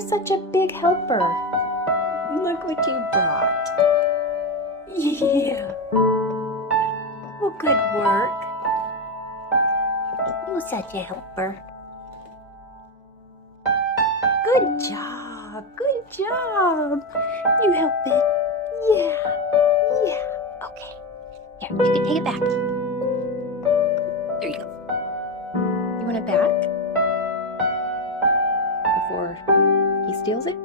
You're such a big helper. Look what you brought. Yeah. Well, good work. You're such a helper. Good job. Good job. You help it. Yeah. Yeah. Okay. Here, you can take it back. There you go. You want it back? Before he steals it?